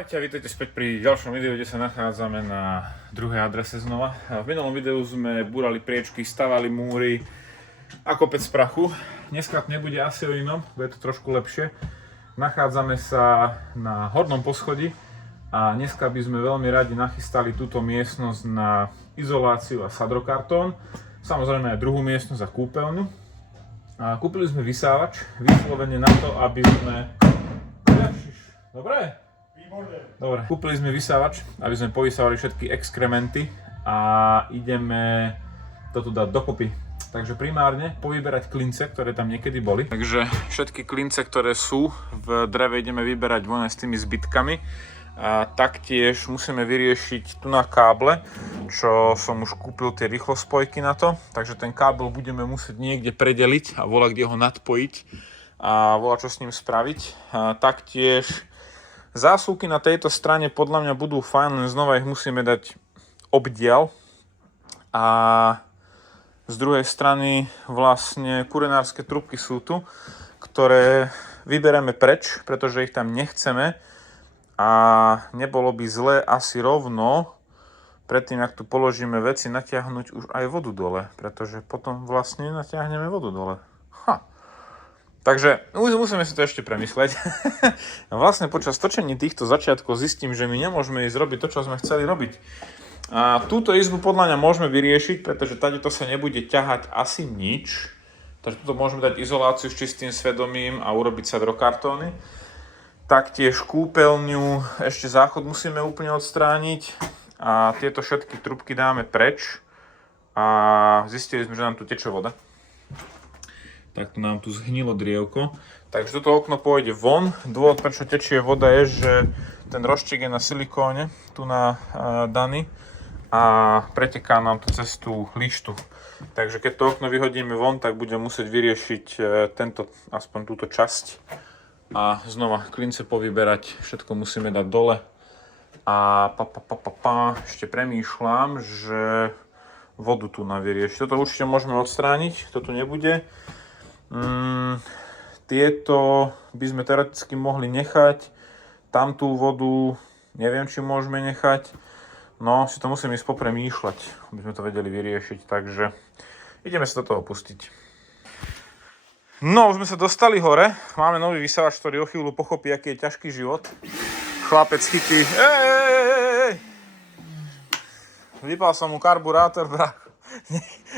Ahojte a vítajte späť pri ďalšom videu, kde sa nachádzame na druhej adrese znova. V minulom videu sme búrali priečky, stavali múry a kopec prachu. Dneska to nebude asi o inom, bude to trošku lepšie. Nachádzame sa na hornom poschodí a dneska by sme veľmi radi nachystali túto miestnosť na izoláciu a sadrokartón. Samozrejme aj druhú miestnosť a kúpeľňu. A kúpili sme vysávač, vyslovene na to, aby sme... Dobre? Dobre, kúpili sme vysávač, aby sme povysávali všetky exkrementy a ideme to tu dať dokopy. Takže primárne povyberať klince, ktoré tam niekedy boli. Takže všetky klince, ktoré sú v dreve, ideme vyberať von aj s tými zbytkami. A taktiež musíme vyriešiť tu na káble, čo som už kúpil tie rýchlospojky na to. Takže ten kábel budeme musieť niekde predeliť a volať, kde ho nadpojiť a volať, čo s ním spraviť. A taktiež zásuvky na tejto strane podľa mňa budú fajn, len znova ich musíme dať obdiel. A z druhej strany vlastne kurenárske trubky sú tu, ktoré vyberieme preč, pretože ich tam nechceme. A nebolo by zle asi rovno, predtým, ak tu položíme veci, natiahnuť už aj vodu dole, pretože potom vlastne natiahneme vodu dole. Takže musíme si to ešte premysleť. Vlastne počas točení týchto začiatkov zistím, že my nemôžeme ísť robiť to, čo sme chceli robiť. A túto izbu podľa mňa môžeme vyriešiť, pretože tady to sa nebude ťahať asi nič. Takže tuto môžeme dať izoláciu s čistým svedomím a urobiť sadrokartóny. Taktiež kúpeľňu, ešte záchod musíme úplne odstrániť. A tieto všetky trubky dáme preč. A zistili sme, že nám tu teče voda. Tak tu nám tu zhnilo drievko. Takže toto okno pôjde von. Dôvod, prečo tečie voda, je, že ten rozčík je na silikóne, tu na daný a preteká nám to cez tú lištu. Takže keď to okno vyhodíme von, tak budeme musieť vyriešiť aspoň túto časť a znova klince povyberať, všetko musíme dať dole. A ešte premýšľam, že vodu tu navyriešiť. Toto určite môžeme odstrániť, to tu nebude. Tieto by sme teoreticky mohli nechať. Tam tú vodu neviem, či môžeme nechať. No, si to musím ísť popremýšľať, aby sme to vedeli vyriešiť. Takže ideme sa do toho pustiť. No, už sme sa dostali hore. Máme nový vysávač, ktorý o chvíľu pochopí, aký je ťažký život. Chlapec chytí. Vypal som mu karburátor, brácho.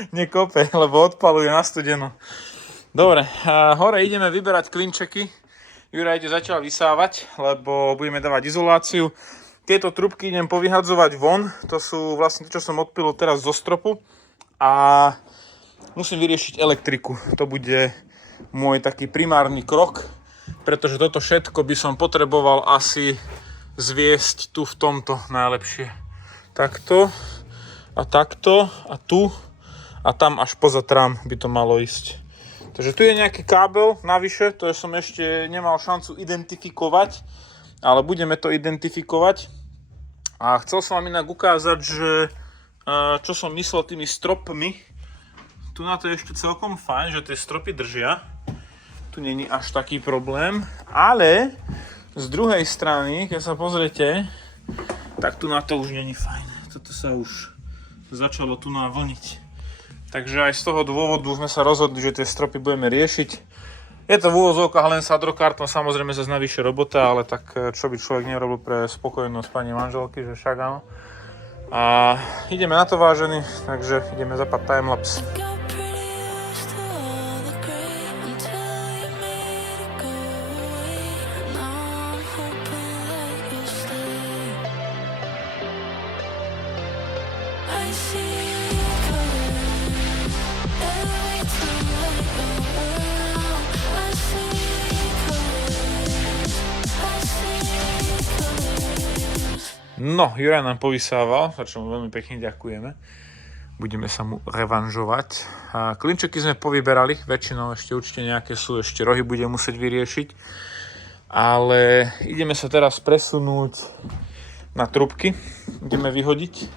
Nekope, lebo odpaluje na studeno. Dobre, hore ideme vyberať klinčeky. Juraj ide zatiaľ vysávať, lebo budeme dávať izoláciu. Tieto trubky idem povyhadzovať von. To sú vlastne to, čo som odpilil teraz zo stropu. A musím vyriešiť elektriku. To bude môj taký primárny krok, pretože toto všetko by som potreboval asi zviesť tu v tomto najlepšie. Takto a takto a tu a tam až poza trám by to malo ísť. Takže tu je nejaký kábel navyše, to som ešte nemal šancu identifikovať, ale budeme to identifikovať. A chcel som vám inak ukázať, že čo som myslel tými stropmi. Tu na to je ešte celkom fajn, že tie stropy držia. Tu není až taký problém, ale z druhej strany, keď sa pozriete, tak tu na to už není fajn. Toto sa už začalo tu navlniť. Takže aj z toho dôvodu sme sa rozhodli, že tie stropy budeme riešiť. Je to v úvozovkách len sadrokartón, samozrejme zase navyše robota, ale tak čo by človek nerobil pre spokojnosť pani manželky, že však áno. A ideme na to, vážení, takže ideme zapať timelapse. No, Juraj nám povysával, za čo mu veľmi pekne ďakujeme. Budeme sa mu revanžovať. Klinčeky sme povyberali, väčšinou ešte určite nejaké sú, ešte rohy budeme musieť vyriešiť. Ale ideme sa teraz presunúť na trubky, ideme vyhodiť.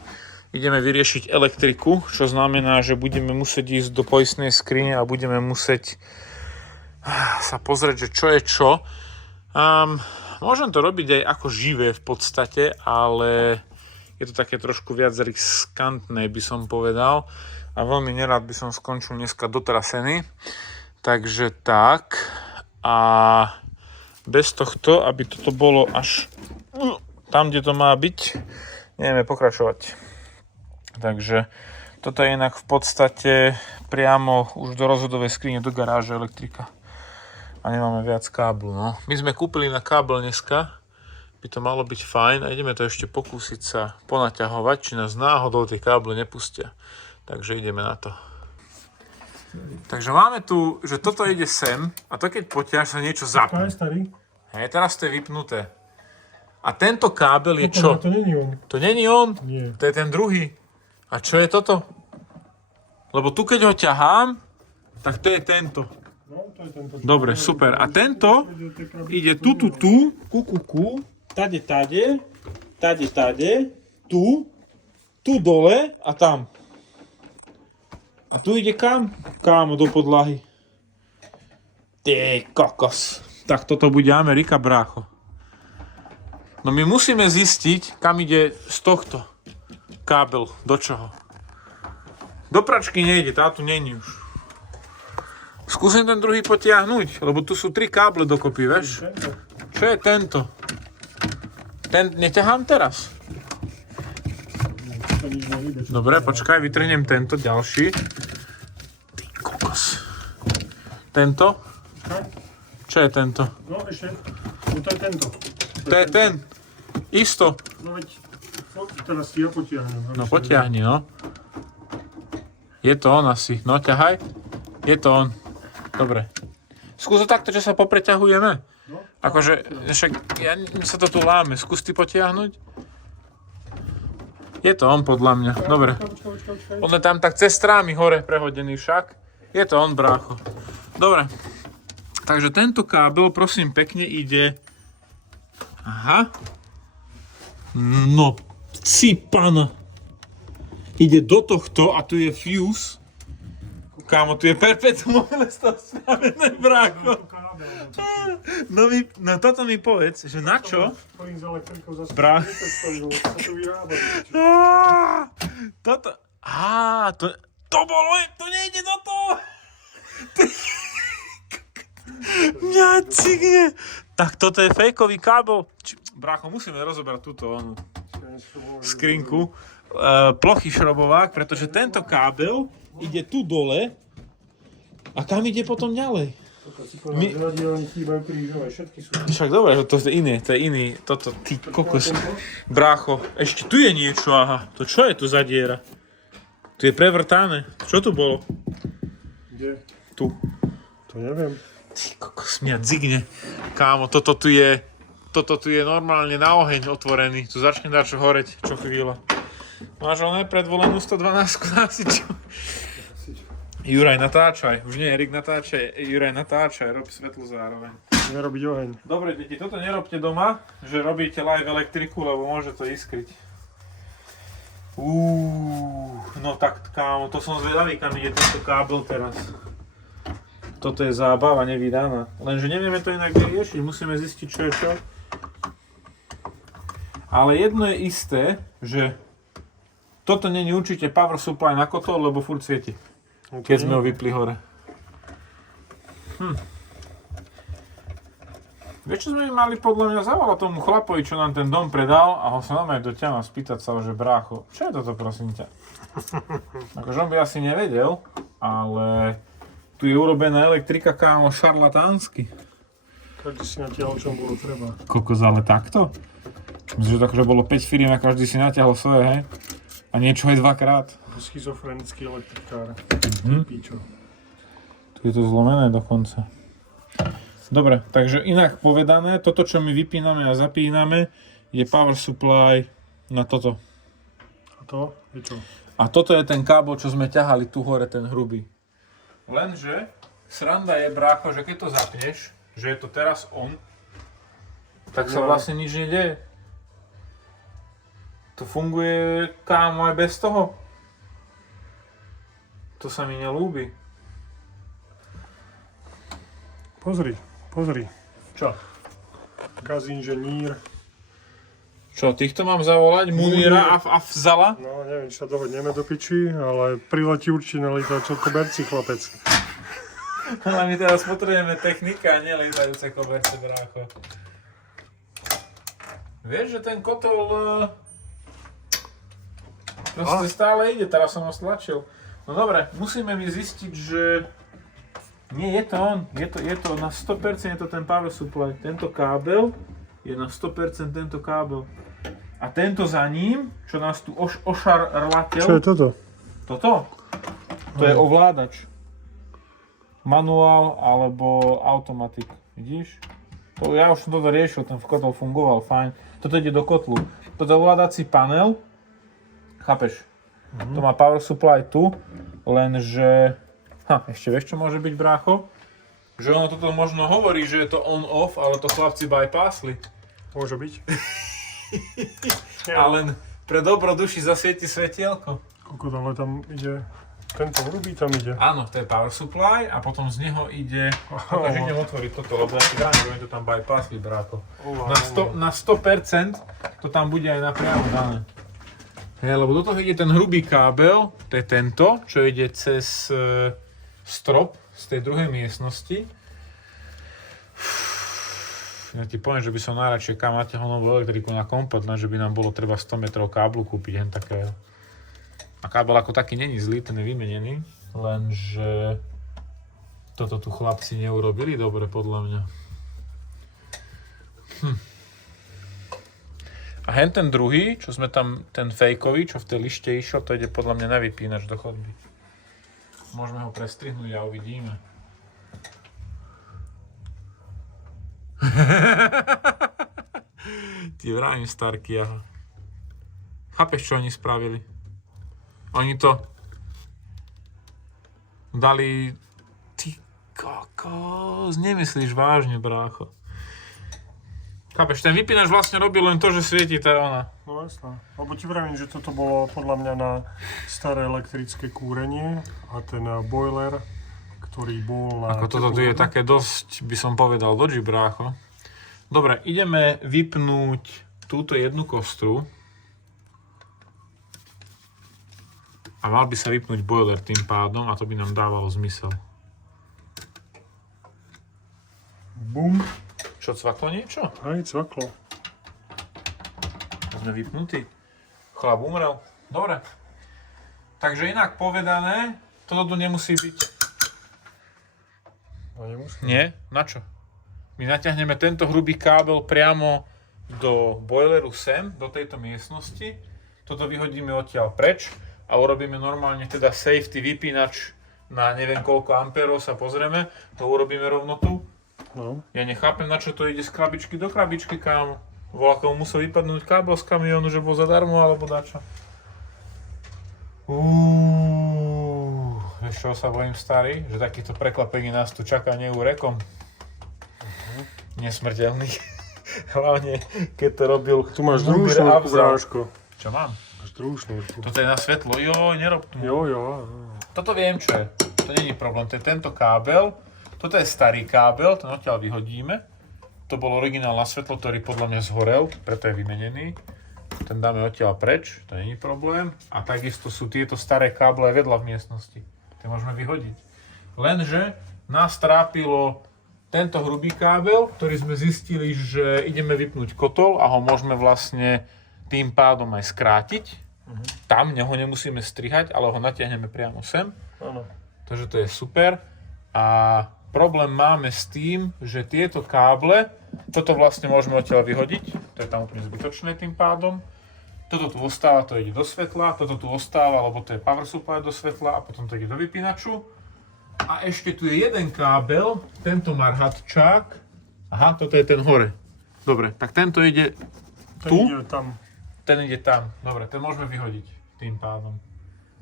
Ideme vyriešiť elektriku, čo znamená, že budeme musieť ísť do poistnej skrine a budeme musieť sa pozrieť, že čo je čo. Môžem to robiť aj ako živé v podstate, ale je to také trošku viac riskantné, by som povedal. A veľmi nerád by som skončil dneska dotrasený. Takže tak. A bez tohto, aby toto bolo až tam, kde to má byť, nevieme pokračovať. Takže toto je inak v podstate priamo už do rozhodovej skrine, do garáže elektrika. A nemáme viac káblu, no. My sme kúpili na kábel dneska, by to malo byť fajn a ideme to ešte pokúsiť sa ponaťahovať, či nás náhodou tie káble nepustia. Takže ideme na to. Takže máme tu, že toto ide sem a to keď potiaľ sa niečo zapne. Hej, teraz to je vypnuté. A tento kábel je čo? To není on. To není on? Nie. To je ten druhý. A čo je toto? Lebo tu keď ho ťahám, tak to je tento. No, to je tento. Dobre, super. A tento ide tu, tade, tu dole a tam. A tu ide kam? Kámo, do podlahy. Ty kokos. Tak toto bude Amerika, brácho. No my musíme zistiť, kam ide z tohto kábel, do čoho. Do pračky nejde, tá tu není už. Skúsim ten druhý potiahnuť, lebo tu sú 3 káble dokopy, vieš? Čo je tento? Ten neťahám teraz. Dobre, počkaj, vytrhnem tento ďalší. Ty kokos. Tento? Čo je tento? No ešte, no to je tento. To je ten. Isto. No veď, teraz ti ja potiahnem. No potiahni, no. Je to on asi. No ťahaj. Je to on. Dobre. Skús to takto, že sa popreťahujeme. No. Akože, však mi sa to tu láme. Skús ty potiahnuť. Je to on podľa mňa. Dobre. Počkaj. On je tam tak cez strámy hore prehodený však. Je to on, brácho. Dobre. Takže tento kábel, prosím, pekne ide... Aha. No, pana. Ide do tohto a tu je fuse. Kámo, tu je perpetuum mobile z toho spravené, brácho. No toto mi povedz, že na čo? Brácho. Toto... To bolo... To nejde do toho. Mňa cigne. Tak toto je fejkový kábel. Brácho, musíme rozobrať túto skrinku. Plochý šrobovák, pretože tento kábel ide tu dole a kam ide potom ďalej? Však dobre, že to je iný, toto, ty kokos. Brácho, ešte tu je niečo, aha, to čo je tu za diera? Tu je prevrtané, čo tu bolo? Kde? Tu. To neviem. Ty kokos, mňa dzigne. Kámo, toto tu je normálne na oheň otvorený, tu začne dačo horeť, čo chvíľa. Máš oné predvolenú 112 nasiču. Juraj, natáčaj. Už nie, Erik, natáčaj. Juraj, natáčaj. Rob svetlo zároveň. Nerobiť oheň. Dobre, deti, toto nerobte doma, že robíte live elektriku, lebo môže to iskryť. No tak, kámo, to som zvedavý, kam ide tento kábel teraz. Toto je zábava nevydaná. Lenže nevieme to inak vyriešiť, musíme zistiť, čo je čo. Ale jedno je isté, že toto nie je určite power supply na kotol, lebo furt svieti. Keď sme ho vypli hore. Vieš, čo sme mali podľa mňa zavolať tomu chlapovi, čo nám ten dom predal a ho sa normálne doťahnuť spýtať sa, že brácho, čo je toto, prosím ťa? Akože on by asi nevedel, ale tu je urobená elektrika, kámo, šarlatánsky. Každý si natiahol, čo bolo treba. Kokos, ale takto? Myslím, že to akože bolo 5 firiem a každý si natiahol svoje, hej? A niečo aj dvakrát. Schizofrenický elektrikár. Píčo. Tu je to zlomené dokonca. Dobre, takže inak povedané, toto čo my vypíname a zapíname je power supply na toto. A to je čo? A toto je ten kábel, čo sme ťahali tu hore, ten hrubý. Lenže sranda je, brácho, že keď to zapneš, že je to teraz on, tak sa vlastne nič nedeje. To funguje, kámo, aj bez toho. To sa mi nelúbi. Pozri. Čo? gazinženír. Čo, týchto mám zavolať? Munira a Afzala? No, neviem, či sa dohodneme do piči, ale priletí určite na lietačov koberci, chlapec. Ale my teraz potrebujeme technika, a nie lietajúce koberce, brácho. Vieš, že ten kotol proste stále ide, teraz som ho stlačil. No dobre, musíme mi zistiť, že nie, je to on, je to na 100% je to ten power supply. Tento kábel je na 100% tento kábel. A tento za ním, čo nás tu ošarlateľ... Čo je toto? Toto? To je ovládač. Manuál alebo automatik. Vidíš? To, ja už som toto riešil, ten kotol fungoval fajn. Toto ide do kotlu. Toto je ovládací panel. Chápeš? To má power supply tu, lenže... ešte vieš, čo môže byť, brácho? Že ono toto možno hovorí, že je to on-off, ale to chlapci bypassli. Môže byť. A len pre dobroduši zasvieti svetielko. Koľko ale tam ide, tento hrubý tam ide. Áno, to je power supply a potom z neho ide... Takže idem otvoriť toto, lebo ja si dávam, že mi to tam bypassli, brácho. Na 100% to tam bude aj napriamo dané. Lebo do toho ide ten hrubý kábel, to je tento, čo ide cez strop z tej druhej miestnosti. Ja ti poviem, že by som najradšej kam natiahol novú elektriku na komplet, lenže by nám bolo treba 100 metrov káblu kúpiť, hen takého. A kábel ako taký není zlý, ten je vymenený, lenže toto tu chlapci neurobili dobre, podľa mňa. A hen ten druhý, čo sme tam, ten fejkový, čo v tej lište išiel, to ide podľa mňa na vypínač do chodby. Môžeme ho prestrihnúť a uvidíme. Ti vravím, starky, aha. Chápeš, čo oni spravili? Oni to dali... Ty kokos, nemyslíš vážne, brácho. Chápeš, ten vypínač vlastne robil len to, že svieti tá ona. No jasná. Lebo ti vravím, že toto bolo podľa mňa na staré elektrické kúrenie a ten boiler, ktorý bol na... Ako toto tu je také dosť, by som povedal, dodži, brácho. Dobre, ideme vypnúť túto jednu kostru. A mal by sa vypnúť boiler tým pádom a to by nám dávalo zmysel. Bum. Čo, cvaklo niečo? Aj cvaklo. Sme vypnutí. Chlap umrel. Dobre. Takže inak povedané, toto tu nemusí byť. No nemusí. Nie? Na čo? My natiahneme tento hrubý kábel priamo do boileru sem, do tejto miestnosti. Toto vyhodíme odtiaľ preč a urobíme normálne teda safety vypínač na neviem koľko ampérov sa pozrieme. To urobíme rovno tu. No. Ja nechápem, na čo to ide z krabičky do krabičky, kámo. Voľakomu musel vypadnúť kábel z kamionu, že bol zadarmo, alebo dačo. Vieš čo sa bojím, starý? Že takýchto prekvapení nás tu čaká neúrekom. Nesmrteľný. Hlavne, keď to robil... Tu máš druhú šnúrku, bráško. Čo mám? Máš druhú šnúrku. Toto je na svetlo. Joj, nerob tu. Jo. Toto viem, čo je. To nie je problém. To je tento kábel. Toto je starý kábel, ten odtiaľ vyhodíme. To bol originál na svetlo, ktorý podľa mňa zhorel, preto je vymenený. Ten dáme odtiaľ preč, to nie je problém. A takisto sú tieto staré káble aj vedľa v miestnosti. Tie môžeme vyhodiť. Lenže nás trápilo tento hrubý kábel, ktorý sme zistili, že ideme vypnúť kotol a ho môžeme vlastne tým pádom aj skrátiť. Tam ho nemusíme strihať, ale ho natiahneme priamo sem. Áno. Takže to je super. A problém máme s tým, že tieto káble, toto vlastne môžeme odtiaľ vyhodiť, to je tam úplne zbytočné tým pádom. Toto tu ostáva, to ide do svetla, toto tu ostáva, lebo to je power supply do svetla a potom to ide do vypínaču. A ešte tu je jeden kábel, tento marhatčák. Aha, toto je ten hore. Dobre, tak tento ide tu. Ten ide tam. Ten ide tam. Dobre, ten môžeme vyhodiť tým pádom.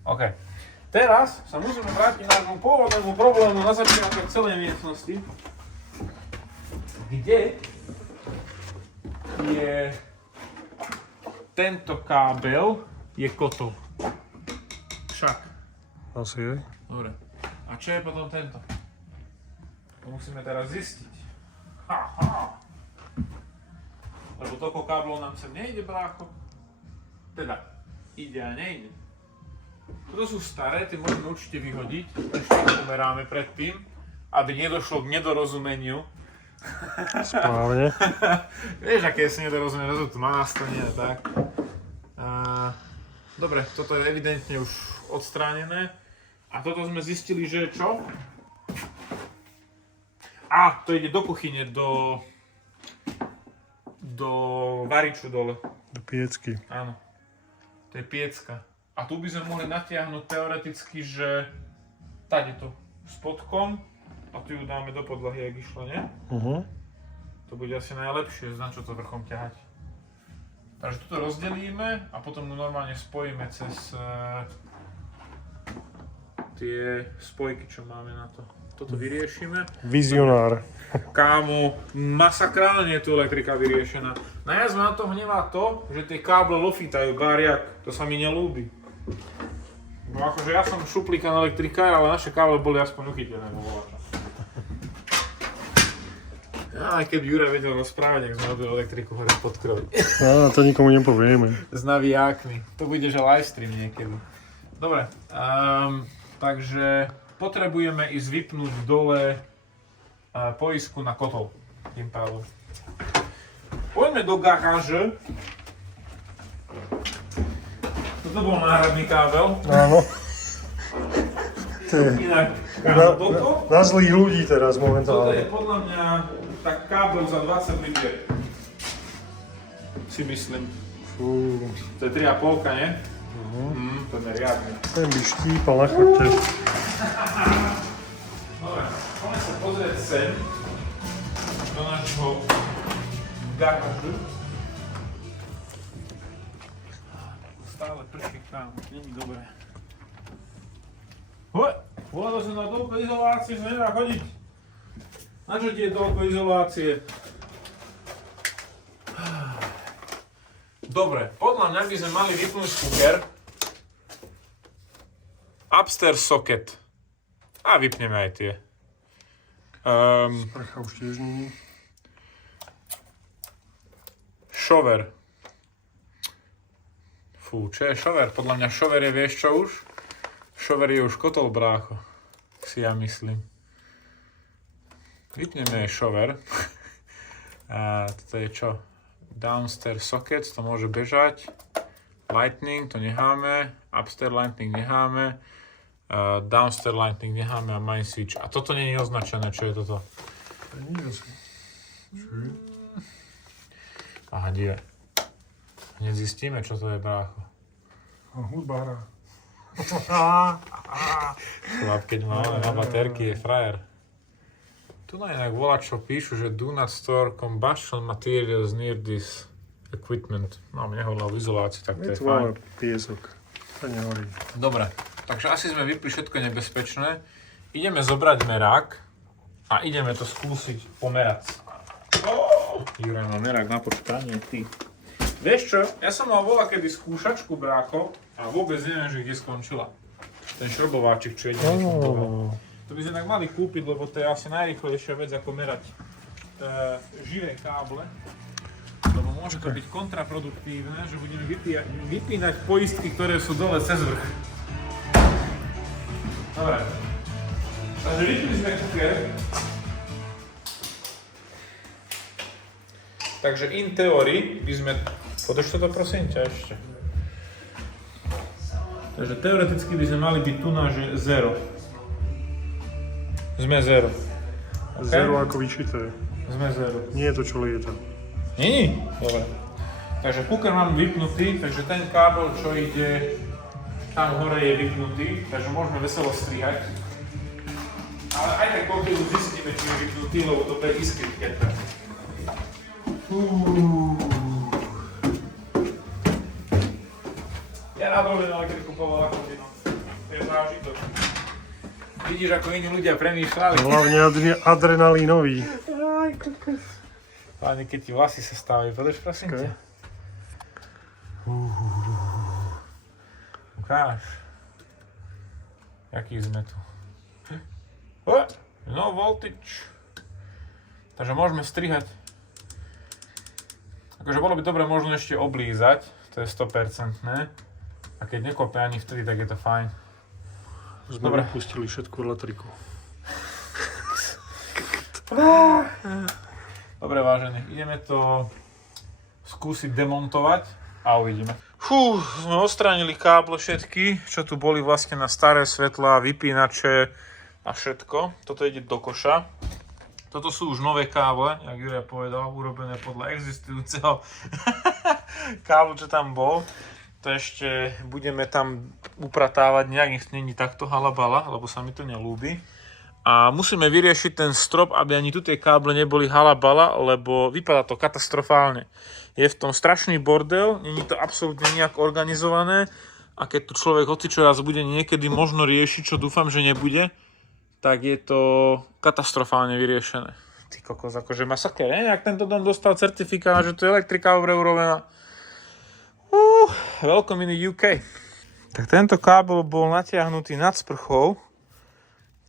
OK. Teraz sa musíme vrátiť k nášmu pôvodnému problému na začiatok celej miestnosti, kde je tento kábel, je kotol. Však. Asi je. Dobre. A čo je potom tento? To musíme teraz zistiť. Lebo toľko káblov nám sem nejde, brácho. Teda, ide a nejde. Toto sú staré, tie môžeme určite vyhodiť. Ešte pomeráme predtým, aby nedošlo k nedorozumeniu. Správne. Vieš, aké sú nedorozumenie, to sú tu nástane a tak. Dobre, toto je evidentne už odstránené. A toto sme zistili, že čo? To ide do kuchyne, do variču dole. Do piecky. Áno, to je piecka. A tu by sme mohli natiahnuť teoreticky, že tady to spodkom a tu ju dáme do podlahy, jak išlo, nie? To bude asi najlepšie, na čo to vrchom ťahať. Takže toto rozdelíme a potom ju normálne spojíme cez tie spojky, čo máme na to. Toto vyriešime. Vizionár. Kámo, masakrálne je tu elektrika vyriešená. Najviac ma na to hnevá to, že tie káble lofitajú bariak. To sa mi nelúbi. No akože ja som šuplíkan elektrikár, ale naše káble boli aspoň uchytené vo volača. Aj keby Juraj vedel rozprávať, ak sme robili elektriku hore pod krovi. To nikomu nepovieme. S navijákmi. To bude, že livestream niekedy. Dobre, takže potrebujeme ísť vypnúť dole poisku na kotol. Tým pádom. Poďme do garáže. Toto bol náhradný kábel. Áno. Inak, toto? Na zlých ľudí teraz Toto je momentálne. podľa mňa tak kábel za 20 libier. Si myslím. Fú. To je 3,5, nie? To je riadne. Ten by štípal na chrbte. Dobre, poďme sa pozrieť sem do našho garážu. Stále prší kámo, není dobré. Volalo sa na toľko izolácie, že nedá chodiť. Na čo ti je toľko izolácie? Dobre, podľa mňa by sme mali vypnúť cooker. Upstairs socket. A vypneme aj tie. Sprcha už tiež nie. Šover. Fú, čo je šover? Podľa mňa šover je, vieš čo už? Šover je už kotol, brácho. Si ja myslím. Vypneme šover. A toto je čo? Downstairs sockets, to môže bežať. Lightning, to necháme. Upstairs lightning necháme. Downstairs lightning necháme a main switch. A toto nie je označené, čo je toto? To nie je asi. Čo je? Aha, dive. Hneď zistíme, čo to je, brácho. Hudba hrá. Chlap, keď má na baterky, je frajer. Tu na inak volá, čo píšu, že do not store combustion materials near this equipment. No, mne hovorila v izolácii, tak to je Je tu fajn. ale piesok. To nehorí. Dobre, takže asi sme vypli všetko nebezpečné. Ideme zobrať merák a ideme to skúsiť pomerať. Juraj má merák na počítanie, ty. Vieš čo, ja som mal kedy skúšačku, brácho, a vôbec neviem, že kde skončila. Ten šrobováčik, čo jedine fungoval. To by sme tak mali kúpiť, lebo to je asi najrýchlejšia vec, ako merať živé káble. Lebo môže to byť kontraproduktívne, že budeme vypínať poistky, ktoré sú dole cez vrch. Dobre. Takže vypili sme cooker. Takže in theory by sme... Podrž toto prosím ťa ešte. Takže teoreticky by sme mali byť tu na, že 0. Sme 0. Okay? Zero ako vyšité. Sme 0. Nie je to, čo lieta. Nie. Dobre. Takže cooker mám vypnutý, takže ten kábel, čo ide tam hore, je vypnutý, takže môžeme veselo strihať. Ale aj tak po chvíľu zistíme, či je vypnutý, lebo to je iskry, keď tak. Ja rád robím elektriku po vlakovinom. To je zážitok. Vidíš, ako iní ľudia premýšľali. Hlavne adrenalínový. Hlavne keď ti vlasy sa stávajú, podrž prosím ťa. Ukáž. Jaký sme tu. No voltage. Takže môžeme strihať. Akože bolo by dobre možno ešte oblízať, to je 100%. A keď nekope ani vtedy, tak je to fajn. Sme Dobre. vypustili všetku elektriku. Dobre, vážení, ideme to skúsiť demontovať a uvidíme. Fú, sme odstránili káble všetky, čo tu boli vlastne na staré svetlá, vypínače a všetko. Toto ide do koša. Toto sú už nové káble, jak Juraj povedal, urobené podľa existujúceho káblu, čo tam bol. To ešte budeme tam upratávať, nejak nech není takto halabala, lebo sa mi to nelúbi. A musíme vyriešiť ten strop, aby ani tu tie káble neboli halabala, lebo vypadá to katastrofálne. Je v tom strašný bordel, není to absolútne nejak organizované a keď tu človek hocičo raz bude niekedy možno riešiť, čo dúfam, že nebude, tak je to katastrofálne vyriešené. Ty kokos, akože masaker, ne? Jak tento dom dostal certifikát, že to je elektrika dobre urobená. Welcome in the UK. Tak tento kábel bol natiahnutý nad sprchou.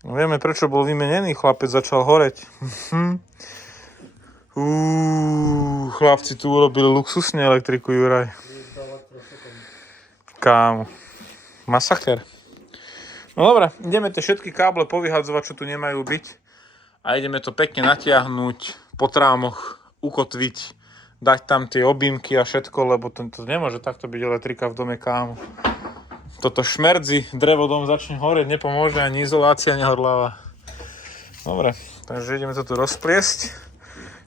Vieme, prečo bol vymenený, chlapec začal horeť. Chlapci tu urobili luxusne elektriku, Juraj. Kámo. Masaker. No dobre, ideme tie všetky káble povyhadzovať, čo tu nemajú byť. A ideme to pekne natiahnuť, po trámoch ukotviť, dať tam tie objímky a všetko, lebo to nemôže takto byť elektrika v dome, kámo. Toto šmerdzi, drevodom začne horeť, nepomôže ani izolácia nehodláva. Dobre, takže ideme to tu rozpliesť.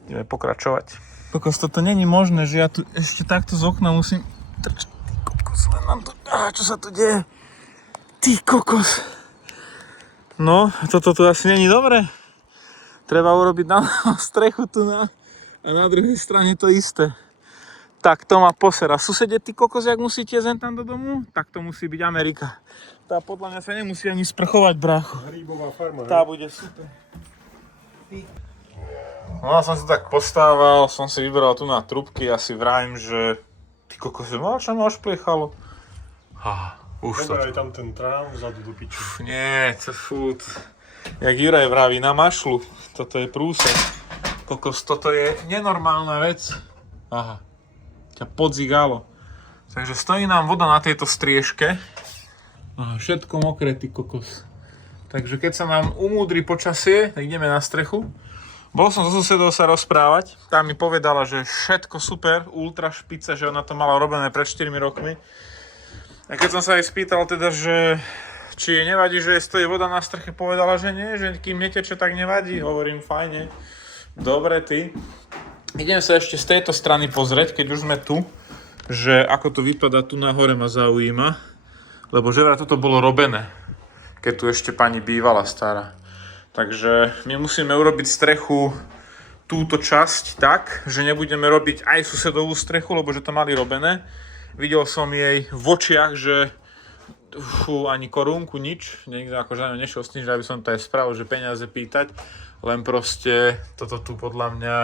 Ideme pokračovať. Kokos, toto není možné, že ja tu ešte takto z okna musím trčať. Ty kokos, len nám to... čo sa tu deje? Ty kokos. No, toto tu asi není dobré. Treba urobiť na strechu tu a na druhej strane to isté. Tak to ma posera. Susede, ty kokos, jak musíte zen tam do domu? Tak to musí byť Amerika. Tá podľa mňa sa nemusí ani sprchovať, brácho. Hríbová farma, Tá bude super. No ja som si tak postával, som si vyberal tu na trubky a si vrajím, že ty kokos, čo ma ošpliechalo? Už to. Dobre, aj tam ten trám vzadu do piču. Nie, to fút. Jak Juraj vraví, na mašlu. Toto je prúser. Kokos, toto je nenormálna vec. Aha. Ťa podzigalo. Takže stojí nám voda na tejto striežke. Aha, všetko mokré, ty kokos. Takže keď sa nám umúdri počasie, tak ideme na strechu. Bol som so susedou sa rozprávať. Tá mi povedala, že všetko super, ultra špica, že ona to mala robené pred 4 rokmi. A keď som sa jej spýtal teda, že či jej nevadí, že stojí voda na streche, povedala, že nie, že kým neteče, tak nevadí. Hovorím, fajne. Dobre, ty. Idem sa ešte z tejto strany pozrieť, keď už sme tu, že ako to vypadá tu na hore ma zaujíma. Lebo že vraj toto bolo robené, keď tu ešte pani bývala stará. Takže my musíme urobiť strechu túto časť tak, že nebudeme robiť aj susedovú strechu, lebo že to mali robené. Videl som jej v očiach, že ani korunku, nič. Niekto akože nešiel s tým, že aby som to aj spravil, že peniaze pýtať. Len proste toto tu podľa mňa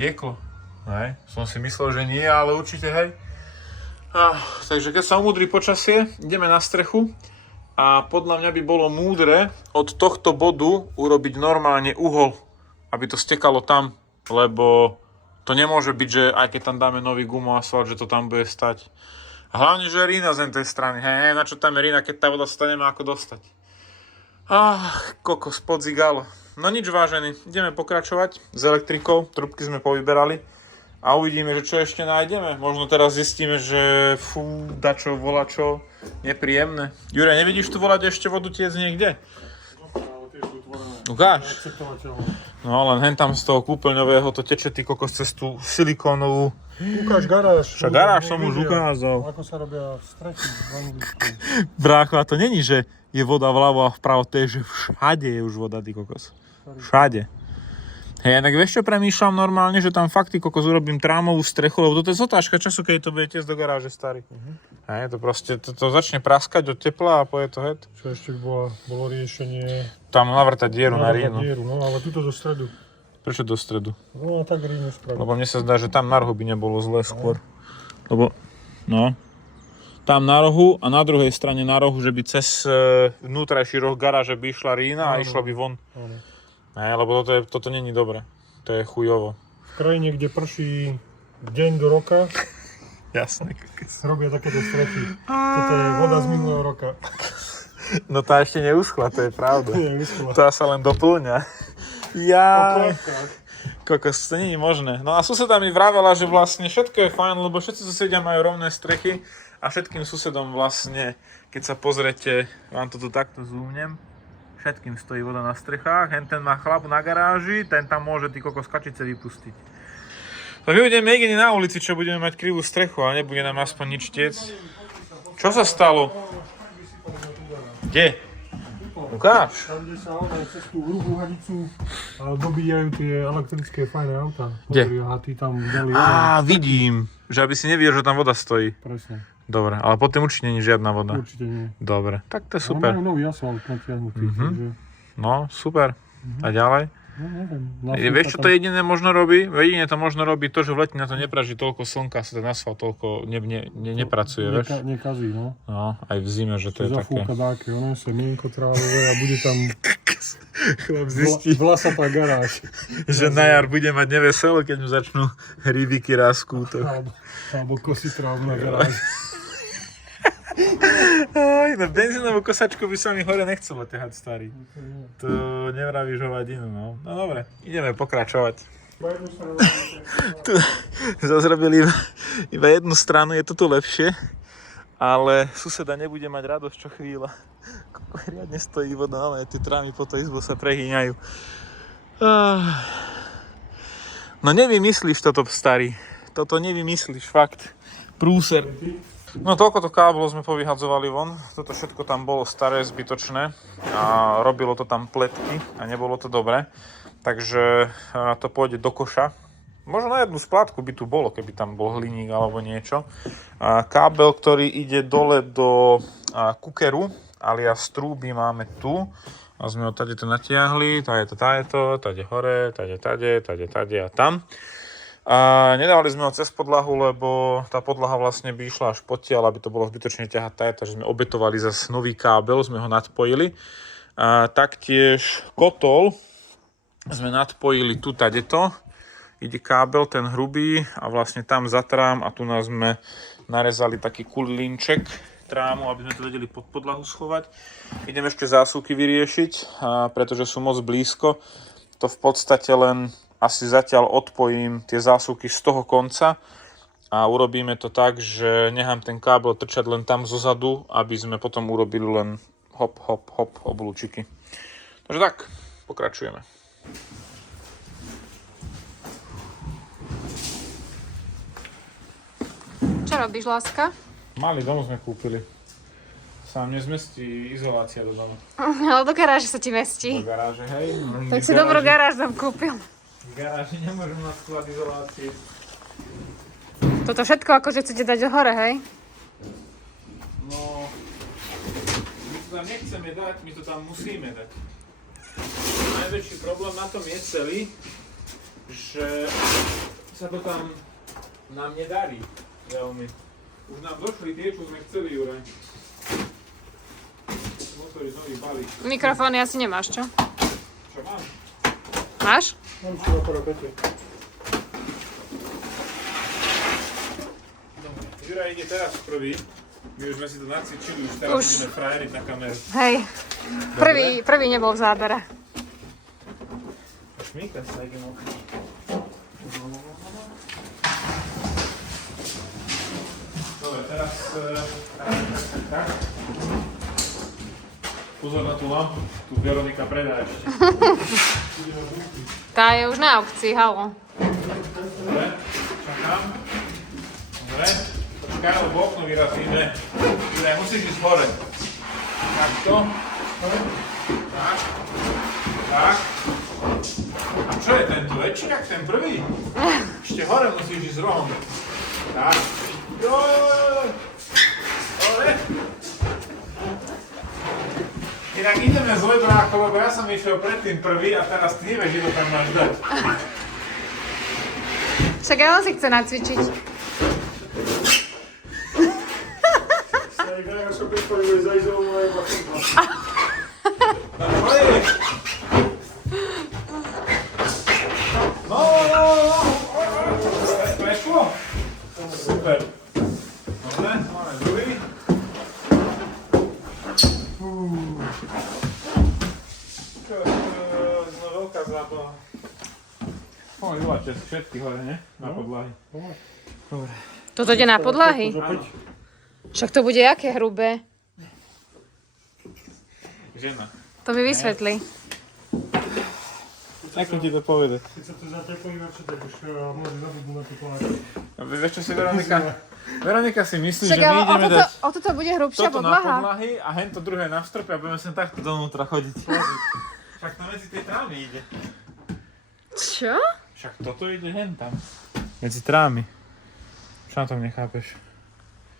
tieklo. Hej. Som si myslel, že nie, ale určite hej. Takže keď sa umúdri počasie, ideme na strechu. A podľa mňa by bolo múdre od tohto bodu urobiť normálne uhol, aby to stekalo tam, lebo to nemôže byť, že aj keď tam dáme nový gumoasfalt, že to tam bude stať. A hlavne, že je rína z tej strany. Hej, na čo tam je rína, keď tá voda sa to nemá ako dostať. Kokos, podzigalo. No nič, vážený, ideme pokračovať s elektrikou, trubky sme povyberali a uvidíme, že čo ešte nájdeme. Možno teraz zistíme, že dačo, volačo, nepríjemné. Juraj, nevidíš tu volať ešte vodu tiec niekde? Ukáž. No len hen tam z toho kúpeľňového to teče ty kokos cez tú silikónovú. Ukáž garáž. Však garáž som už ukázal. Ako sa robia strechy v Anglicku. Brácho, a to není, že je voda vľavo a vpravo, to je, že všade je už voda, ty kokos. Všade. Hej, tak vieš čo premýšľam normálne, že tam fakt ty kokos urobím trámovú strechu, lebo toto je zotážka času, keď to bude tiesť do garáže starý. Hej, to proste, to začne praskať od tepla a poje to head. Čo ešte bolo riešenie? Tam navrtať dieru na rínu. No ale tuto do stredu. Prečo do stredu? No a tak rínu spraviť. Lebo mne sa zdá, že tam na rohu by nebolo zle skôr. Lebo, no, tam na rohu a na druhej strane na rohu, že by cez vnútrajší roh garáže by išla rína a išla by von. Ne, lebo toto není dobre. To je chujovo. V krajine, kde prší deň do roka Jasné. robia takéto strechy. Toto je voda z minulého roka. No tá ešte neuschla, to je pravda. Neuschla. Tá sa len doplňa. Ja. Okladka. Kokos, to nie je možné. No a suseda mi vravela, že vlastne všetko je fajn, lebo všetci susedia majú rovné strechy a všetkým susedom vlastne, keď sa pozrete, vám to tu takto zoomnem, všetkým stojí voda na strechách, ten má chlap na garáži, ten tam môže ty kokos kačice vypustiť. Tak my budeme jediní na ulici, čo budeme mať krivú strechu, ale nebude nám aspoň nič tiec. Čo sa stalo? Kde? Ukáž. Tam, kde sa cez tú hrubú hadicu dobíjajú tie elektrické fajné auta. Kde? Pozri, a ty tam dali Á, vidím, že aby si nevidel, že tam voda stojí. Presne. Dobre, ale potom určite nie je žiadna voda. Určite nie. Dobre, tak to je Ale super. majú nový asfalt natiahnutý, takže... No, super. A ďalej? No, neviem. Vieš, čo to jediné možno robí? Jedine to možno robí to, že v lete na to nepraží toľko slnka, sa ten asfalt toľko nepracuje, vieš? Nekazí, no. No, aj v zime, že to je také. Zafúka dáke, ono semienko trávové a bude tam Chlap zistí, vlasatá garáž. že na jar bude mať neveselo, keď mu začnú hríbiky rásku. Alebo kosí trávu na garáž. Aj, na benzínovú kosačku by sa mi hore nechcelo ťahať, starý. To nevravíš hovadinu, no. No dobre, ideme pokračovať. Tu zazrobili iba jednu stranu, je to tu lepšie, ale suseda nebude mať radosť čo chvíľa. Riadne stojí voda, ale tie trámy po to izbu sa prehýňajú. No nevymyslíš toto, starý. Toto nevymyslíš, fakt. Prúser. No toľkoto káblov sme povyhadzovali von, toto všetko tam bolo staré, zbytočné a robilo to tam pletky a nebolo to dobré, takže to pôjde do koša. Možno na jednu splátku by tu bolo, keby tam bol hliník alebo niečo. Kábel, ktorý ide dole do kukeru, alias trúby máme tu a sme ho tady to natiahli, tady hore, tady a tam. A nedávali sme ho cez podlahu, lebo tá podlaha vlastne by išla až potiaľ, aby to bolo zbytočne ťahať, takže sme obetovali zase nový kábel, sme ho nadpojili. A taktiež kotol sme nadpojili tu tadeto. Ide kábel, ten hrubý a vlastne tam za trám a tu nás sme narezali taký kulínček trámu, aby sme to vedeli pod podlahu schovať. Idem ešte zásuvky vyriešiť, pretože sú moc blízko. To v podstate len asi zatiaľ odpojím tie zásuvky z toho konca a urobíme to tak, že nechám ten kábel trčať len tam zozadu, aby sme potom urobili len hop, hop, hop oblúčiky. Takže tak, pokračujeme. Čo robíš, láska? Malý dom sme kúpili. Sa nám nezmestí izolácia do domu. Ale do garáže sa ti mestí. Do garáže, hej. Tak si dobrú garáž tam kúpil. V garáži nemôžem mať sklad izolácie. Toto všetko akože chcete dať hore, hej? No, my to tam nechceme dať, my to tam musíme dať. Najväčší problém na tom je celý, že sa to tam nám nedarí veľmi. Už nám došli tie, čo sme chceli, Juraj. Motory nový balík. Mikrofóny asi nemáš, čo? Čo mám? Máš? Mám si na parapete. Dobre, Juraj ide teraz prvý. My už sme si to nacvičili, už teraz budeme frajeriť na kameru. Hej. Prvý nebol v zábere. Šmíka sa ide no. Dobre, teraz tak. Pozor na tú lampu, tu Veronika predá ešte. Tá je už na aukcii, halo. Dobre, čakám. Dobre, počkaj, lebo okno vyrazíme. Juraj, musíš ísť hore. Takto. Tak. Tak. A čo je tento väčší, jak ten prvý? Ešte hore musíš ísť s rohom. Tak. Joj. Dobre. Inak ideme zle, brácho, lebo ja som išiel predtým prvý a teraz ty nevieš, že to tam máš dať. Však aj on si chce nacvičiť. Ja som predstavil zaizolované basenka. No. Prešlo? druhý. Čo, no veľká zábava. Iváče, všetky hore, ne? Na podlahy. Dobre. Toto ide na podlahy? Áno. Však to bude aké hrubé? Žena. To mi vysvetli. Ako ti to povedať? Keď sa to zateplí na tak už môže zabudnúť na tú pláž. Vieš čo si Veronika si myslí, Však že my ideme dať o toto bude hrubšia toto na podlaha. podlahy a hento druhé na strope a budeme sem takto donútra chodiť. Však to medzi tie trámy ide. Čo? Však toto ide hen tam. Medzi trámy. Čo na tom nechápeš?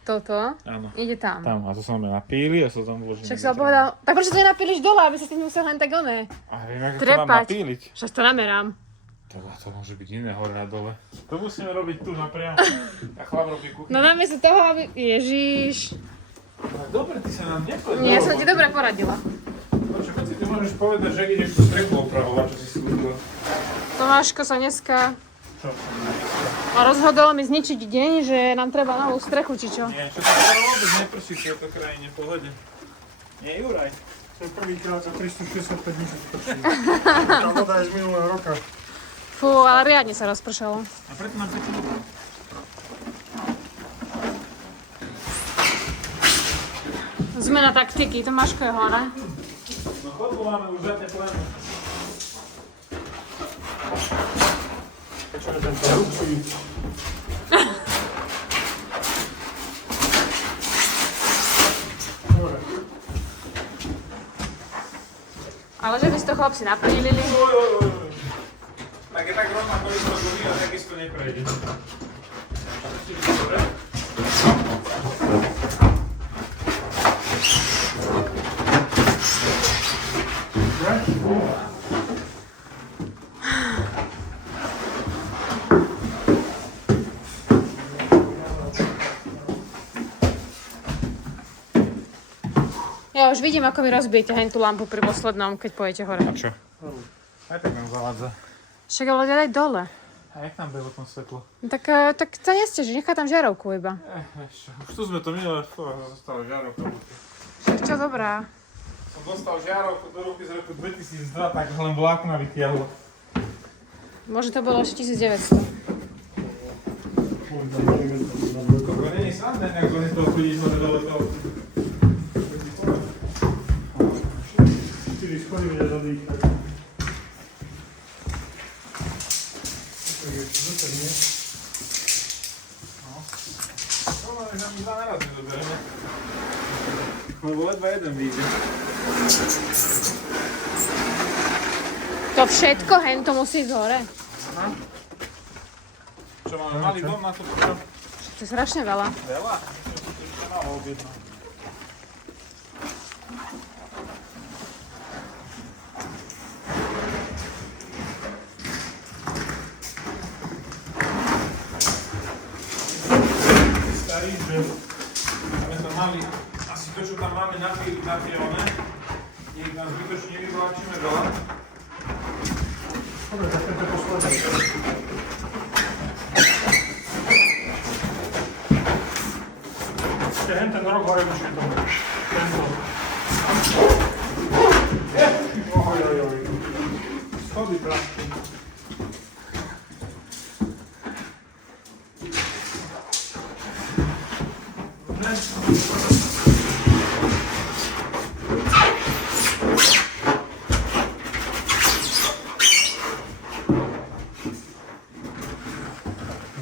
Toto? Áno. Ide tam. Tam. A to sa na píli a sa tam vložíme. Však som povedal, tak prečo to nenapíliš dole, aby sa s tým musel len tak oné? A viem, ako to mám Trepať. napíliť. Však to namerám. To môže byť iné hore a dole. To musíme robiť tu napriamo. A chlap robí kuchyňu. No namiesto toho, aby... Ježiš. Tak dobre, ty sa nám nepovedal. Nie, ja som ti dobre poradila. Počkaj, keď si ty môžeš povedať, že ideš tú strechu opravovať, čo si skúšala. Tomáško sa dneska Čo? rozhodol mi zničiť deň, že nám treba novú strechu, či čo? Nie, čo to vôbec neprší v tejto krajine, pohode. Nie, Juraj. To je prvýkrát za 365 dní sa to prší. Tá voda je z minulého roka. Fú, ale riadne sa rozpršalo. A preto nám teče dobré. Zmena taktiky, Tomáško je hore. No chodbu máme už zateplenú. Čo je tento hrubší? Dobre. Ale že by si to chlapci naprílili. Tak je tak rovnako rýchlo gumy a takisto neprejde. Dobre? Ja už vidím, ako vy rozbijete hen tú lampu pri poslednom, keď pojete hore. A čo? Aj tak nám zavádza. Však ale daj dole. A jak tam bylo tom svetlo? No tak sa nestiaži, nechaj tam žiarovku iba. Vieš čo, už tu sme to minulé, zostala žiarovka. Však čo dobrá. Som dostal žiarovku do ruky z roku 2002, tak len vlákna vytiahlo. Možno to bolo ešte 1900. To nie je sranda, nejak do toho chodíš hore dole dole. 4 schody vedia zadýchať. No máme, že my dva naraz nezoberieme. Lebo ledva jeden vyjde. To všetko hen to musí ísť hore. Čo máme malý dom na to potom? To je strašne veľa. Veľa? To je malo objednať. Starý, že sme to mali, asi to, čo tam máme na tie one, nech nám zbytočne vyvláčime veľa. Dobre, tak tento posledný. Ešte hen ten rok hore vyššie tomu. Tento. Oj, oj, oj. Schody prášky.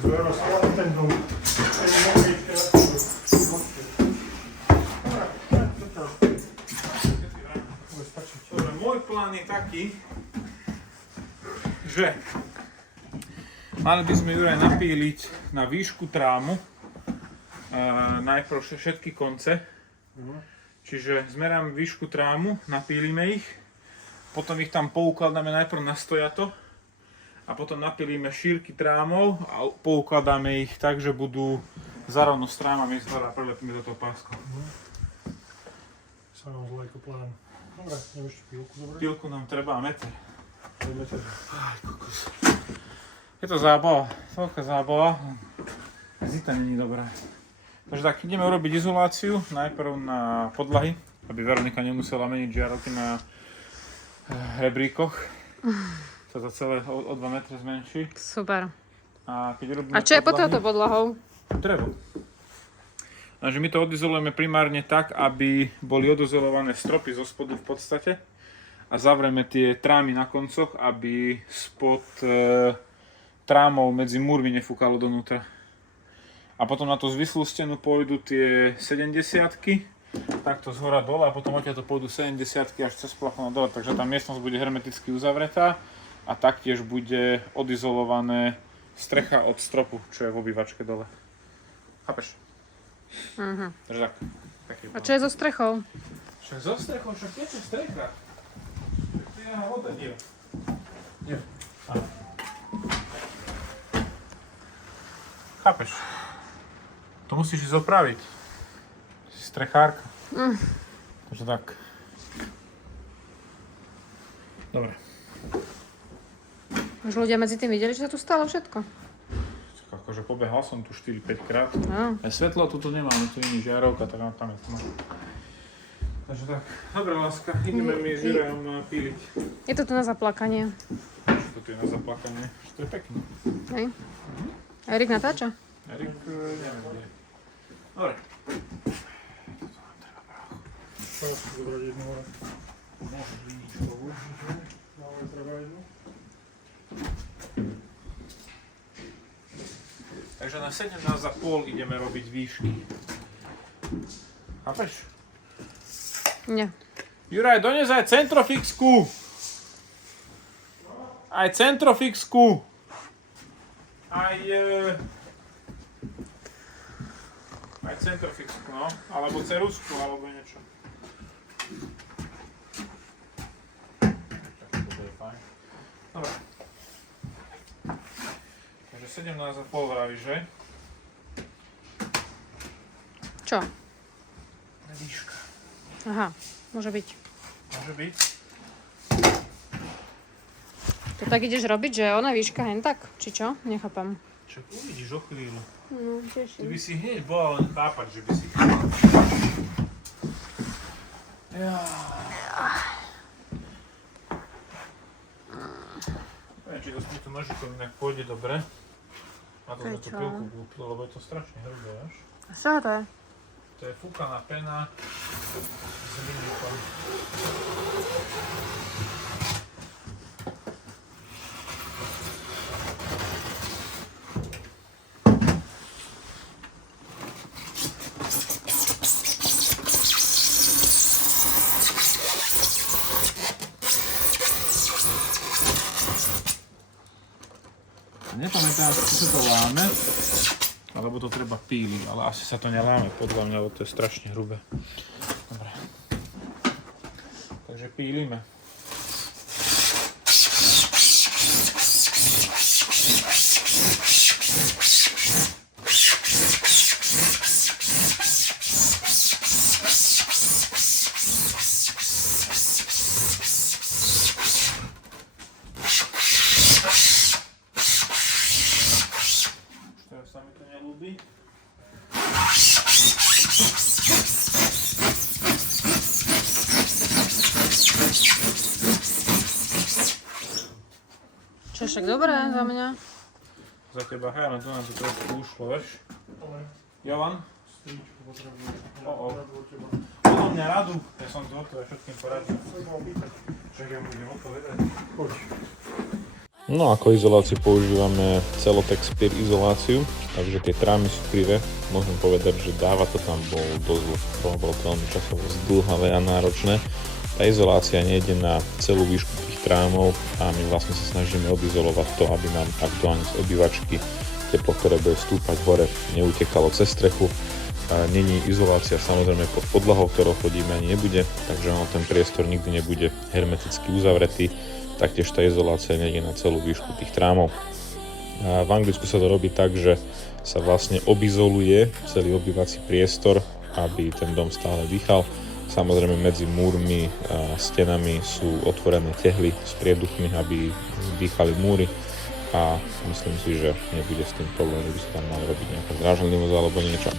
Zero slabý ten dom. Ten môže ešte lepšie. Dobre, toto. Bude stačiť. Dobre, môj plán je taký, že mali by sme Juraj napíliť na výšku trámu najprv všetky konce. Čiže zmeráme výšku trámu, napílime ich, potom ich tam poukladáme najprv na stojato a potom napílime šírky trámov a poukladáme ich tak, že budú zarovno s trámami a prelepíme do toho pásko. Sa nám zle ako plán. Dobre, idem ešte pílku, dobre? Pílku nám treba a meter. Poďme teda. Je to zábava, veľká zábava. Zita není dobrá. Takže tak, ideme urobiť izoláciu, najprv na podlahy, aby Veronika nemusela meniť žiarovky na rebríkoch. Toto celé o 2 metre zmenší. Super. A keď robíme A čo je pod podlahy- touto podlahou? Drevo. Takže my to odizolujeme primárne tak, aby boli odizolované stropy zo spodu v podstate a zavrieme tie trámy na koncoch, aby spod trámov medzi múrmi nefúkalo donútra. A potom na tú zvislú stenu pôjdu tie 70-ky, takto z hora dole a potom odtiaľ to pôjdu 70-ky až cez plafón dole, takže tá miestnosť bude hermeticky uzavretá a taktiež bude odizolované strecha od stropu, čo je v obývačke dole. Chápeš? Takže tak. A čo je so strechou? Však so strechou, však teče strecha. Však to je jeho voda, div. Chápeš? To musíš ísť opraviť. Si strechárka. Takže tak. Dobre. Už ľudia medzi tým videli, že sa tu stalo všetko. Akože pobehal som tu 4-5 krát. No. Aj svetlo tuto nemáme, tu nie je žiarovka, tak tam je tma. Takže tak. Dobre, láska, ideme my s Jurajom píliť. Je to tu na zaplakanie. Čo to je na zaplakanie? To je pekné. Hej. Erik natáča? Erik, neviem kde. Dobre. Teraz si zobrať jednu hore. Môže byť toho. Máme treba jednu. Takže na 17,5 ideme robiť výšky. Chápeš? Nie. Juraj, dones aj centrofixku! Aj centrofixku! Aj centrofixku, no. Alebo cerusku, alebo niečo. Tak to bude fajn. Dobre. Takže 17,5 vravíš, že? Čo? Výška. Aha, môže byť. Môže byť. To tak ideš robiť, že ona výška hen tak? Či čo? Nechápam. Čo uvidíš o chvíľu. No, Ty teším. by si hneď bola len chápať, že by si... Neviem, či to s týmto nožikom inak pôjde dobre. Na to sme tú Prečo? pilku kúpili, lebo je to strašne hrubé, vieš? A čo to je? To je fúkaná pena s limitom. Nepamätám, či sa to láme, alebo to treba píliť, ale asi sa to neláme podľa mňa, lebo to je strašne hrubé. Dobre. Takže pílime. Teraz sa mi to neľúbi. Čo však dobré za mňa? Za teba, hej, ale to nám to trošku ušlo, vieš? Ale Jovan? stričku potrebujem. Radu od teba. Odo mňa radu. Ja som tu o to, ja všetkým poradil. Však ja budem odpovedať. Poď. No ako izoláciu používame Celotex Peer izoláciu, takže tie trámy sú krivé. Môžem povedať, že dáva to tam bol dosť dlho, bolo to veľmi časovo zdĺhavé a náročné. Tá izolácia nejde na celú výšku tých trámov a my vlastne sa snažíme odizolovať to, aby nám aktuálne z obývačky teplo, ktoré bude stúpať hore, neutekalo cez strechu. Není izolácia samozrejme pod podlahou, ktorou chodíme, ani nebude, takže ten priestor nikdy nebude hermeticky uzavretý. Taktiež tá izolácia nejde na celú výšku tých trámov. V Anglicku sa to robí tak, že sa vlastne obizoluje celý obývací priestor, aby ten dom stále dýchal. Samozrejme medzi múrmi a stenami sú otvorené tehly s prieduchmi, aby dýchali múry a myslím si, že nebude s tým problém, že by sa tam mal robiť nejaká zdrážlivosť alebo niečo.